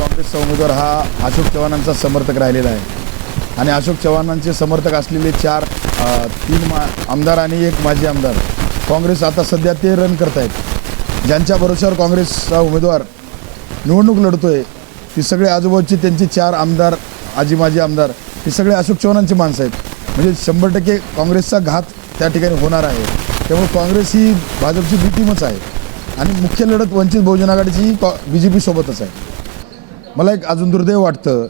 काँग्रेसचा उमेदवार हा अशोक चव्हाणांचा समर्थक राहिलेला आहे. आणि अशोक चव्हाणांचे समर्थक असलेले चार अ, तीन मा आमदार आणि एक माजी आमदार. काँग्रेस आता सध्या ते रन करत आहेत ज्यांच्या भरोश्यावर काँग्रेसचा उमेदवार निवडणूक लढतोय ती सगळे आजूबाजूचे त्यांचे चार आमदार आजी माजी आमदार हे सगळे अशोक चव्हाणांचे माणसं आहेत. म्हणजे शंभर टक्के काँग्रेसचा घात त्या ठिकाणी होणार आहे. त्यामुळे काँग्रेस ही भाजपची बी टीमच आहे. आणि मुख्य लढत वंचित बहुजन आघाडीची कॉ बी जे पीसोबतच आहे. मला एक अजून दुर्दैव वाटतं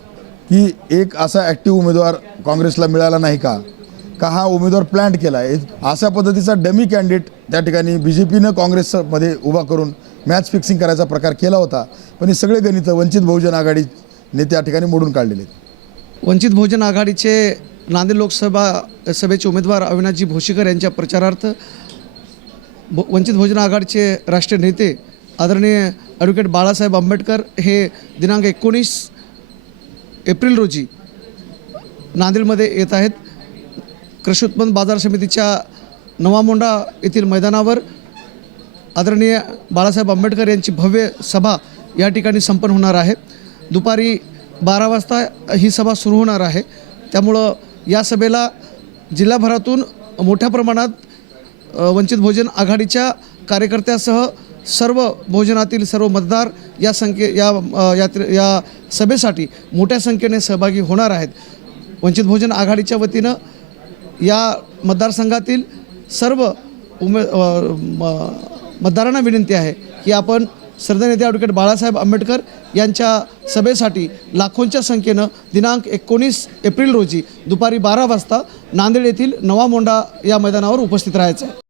की एक असा ॲक्टिव्ह उमेदवार काँग्रेसला मिळाला नाही का? का हा उमेदवार प्लॅन्ट केला आहे अशा पद्धतीचा डमी कॅन्डिडेट त्या ठिकाणी बी जे पीनं काँग्रेसमध्ये उभा करून मॅच फिक्सिंग करायचा प्रकार केला होता. पण हे सगळे गणितं वंचित बहुजन आघाडीने त्या ठिकाणी मोडून काढलेले वंचित बहुजन आघाडीचे नांदेड लोकसभा सभेचे उमेदवार अविनाशजी भोशीकर यांच्या प्रचारार्थ वंचित बहुजन आघाडीचे राष्ट्रीय नेते आदरणीय ॲडव्होकेट बाळासाहेब आंबेडकर हे दिनांक एकोणीस एप्रिल रोजी नांदेडमध्ये येत आहेत. कृषी उत्पन्न बाजार समितीच्या नवामोंडा येथील मैदानावर आदरणीय बाळासाहेब आंबेडकर यांची भव्य सभा या ठिकाणी संपन्न होणार आहे. दुपारी बारा वाजता ही सभा सुरू होणार आहे. त्यामुळं या सभेला जिल्हाभरातून मोठ्या प्रमाणात वंचित भोजन आघाडीच्या कार्यकर्त्यासह सर्व भोजनातील सर्व मतदार या संख्ये या यात्रे या सभेसाठी मोठ्या संख्येने सहभागी होणार आहेत. वंचित भोजन आघाडीच्या वतीनं या मतदारसंघातील सर्व उमे म- मतदारांना विनंती आहे की आपण सरदार ॲडव्होकेट बाळासाहेब आंबेडकर यांच्या सभेसाठी लाखोंच्या संख्येनं दिनांक एकोणीस एप्रिल रोजी दुपारी बारा वाजता नांदेड येथील नवा मोंडा या मैदानावर उपस्थित राहायचं आहे.